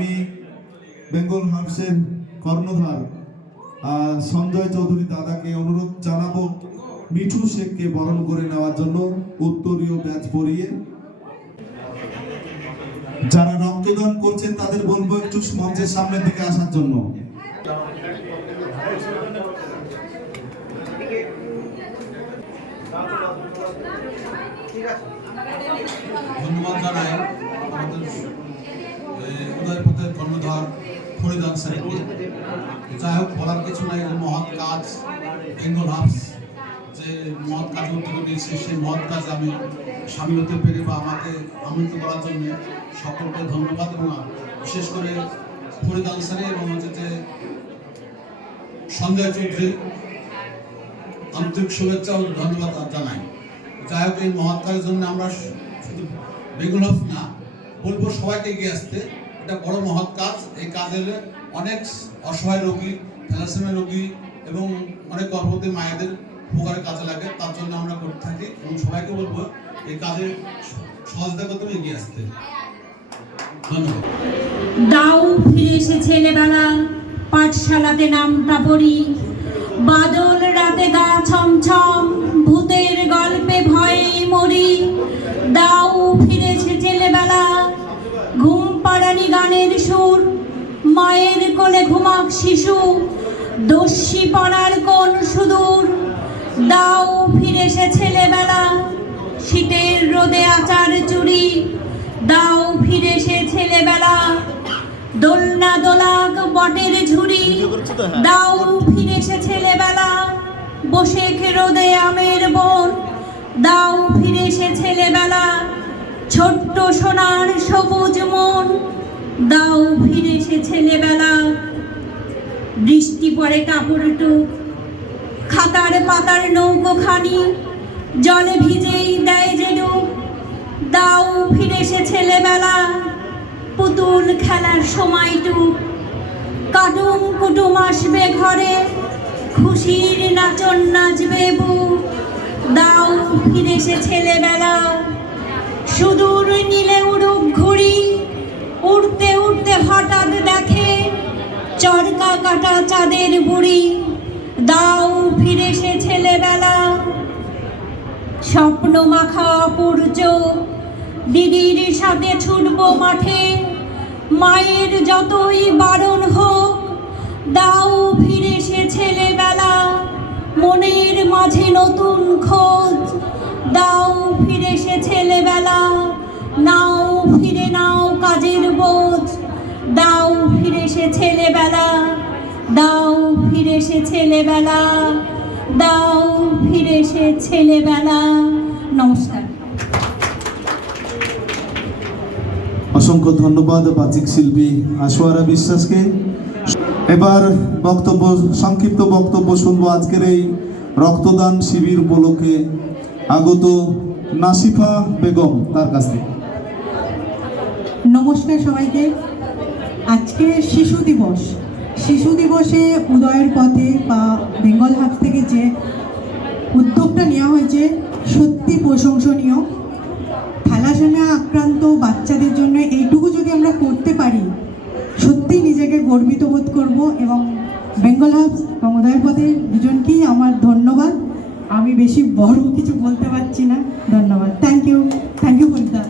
আমি বেঙ্গল হার্বসের কর্ণধার সঞ্জয় চৌধুরী দাদাকে অনুরোধ জানাবো মিঠু শেখকে বরণ করে নেওয়ার জন্য উত্তরীয় ব্যাচ পরিয়ে। যারা রক্তদান করছেন তাদের বলবো একটু মঞ্চের সামনের দিকে আসার জন্য। ধন্যবাদ জানাই আমাদের উদয়পথের কর্ণধার ফরিদ আনসারীকে। যাই হোক, বলার কিছু নাই, যে মহৎ কাজ বেঙ্গল হার্বস যে মহৎ কাজ উদ্যোগ নিয়েছে, সেই মহৎ কাজ আমি সামিল হতে পেরে বা আমাকে আমন্ত্রিত করার জন্য সকলকে ধন্যবাদ, এবং বিশেষ করে ফরিদ আনসারী এবং হচ্ছে যে সঞ্জয় চৌধুরী আন্তরিক শুভেচ্ছা ও ধন্যবাদ জানাই। যাই হোক, এই মহৎ কাজের জন্য আমরা শুধু বেঙ্গল হার্বস না, বলবো সবাইকে এগিয়ে আসতে। এটা বড় মহৎ কাজ। এই কাজের অনেক অসহায় রোগী, থ্যালাসেমিয়া রোগী এবং অনেক গর্ভবতী মায়েদের উপকারে কাজে লাগে, তার জন্য আমরা করতে থাকি এবং সবাইকে বলবো এই কাজে সহযোগিতা করতে এগিয়ে আসতে। ধন্যবাদ। দাও ফিরে এসে ছেলেবেলা, পাঠশালাতে নামটা পড়ি, বাদল রাতে গা ছমছম, ভূতের গল্পে ভয়ে মরি। দাও ফিরে এসে ছেলেবেলা, ঘুম পাড়ানি গানের সুর, মায়ের কোলে ঘুমাক শিশু, দস্যি পড়ার কোন সুদূর। দাও ফিরে এসে ছেলেবেলা, শীতের রোদে আচার চুরি। দাও ফিরে এসে ছেলেবেলা, দোলনা দোলাক বটের ঝুড়ি। দাও ফিরে এসে ছেলেবেলা, বসে রোদে আমের বন। দাও ফিরে এসে ছেলেবেলা, ছোট্ট সোনার সবুজ মন। দাও ফিরে এসে ছেলেবেলা, বৃষ্টি পড়ে কাপড় টুক, খাতার পাতার নৌকোখানি জলে ভিজেই দেয় যে ডুব। দাও ফিরে এসে ছেলেবেলা, পুতুল খেলার সময়টুক, কাটুম কুটুম আসবে ঘরে, খুশির নাচন নাচবে বুক। দাও ফিরে এসে ছেলেবেলা, সুদূর নীলে উড়ুক ঘুড়ি, উড়তে উড়তে হঠাৎ দেখে চরকা কাটা চাঁদের বুড়ি। দাও ফিরে এসে ছেলেবেলা, স্বপ্ন মাখা অপূর্য, দিদির সাথে ছুটবো মাঠে, মায়ের যতই বারণ হোক। দাও ফিরে এসে ছেলেবেলা, মনের মাঝে নতুন খোঁজ। দাও ফিরে এসে ছেলেবেলা, নাও ফিরে নাও কাজের বোঝ। দাও ফিরে এসে ছেলেবেলা, দাও ফিরে এসে ছেলেবেলা, দাও ফিরে এসে ছেলেবেলা। নমস্কার। অসংখ্য ধন্যবাদ বাচিক শিল্পী আশোয়ারা বিশ্বাসকে। এবার সংক্ষিপ্ত বক্তব্য শুনবো আজকের এই রক্তদান শিবির উপলক্ষে আগত নাসিফা বেগম, তার কাছ থেকে। নমস্কার সবাইকে। আজকে শিশু দিবস। শিশু দিবসে উদয়ের পথে বা বেঙ্গল হার্বস থেকে যে উদ্যোগটা নেওয়া হয়েছে সত্যি প্রশংসনীয়। থ্যালাসেমিয়া আক্রান্ত বাচ্চাদের জন্য এইটুকু যদি আমরা করতে পারি, সত্যি নিজেকে গর্বিত বোধ করব। এবং বেঙ্গল হার্বস এবং উদয়ের পথের দুজনকেই আমার ধন্যবাদ। আমি বেশি বড় কিছু বলতে পারছি না। ধন্যবাদ। Thank you Farida.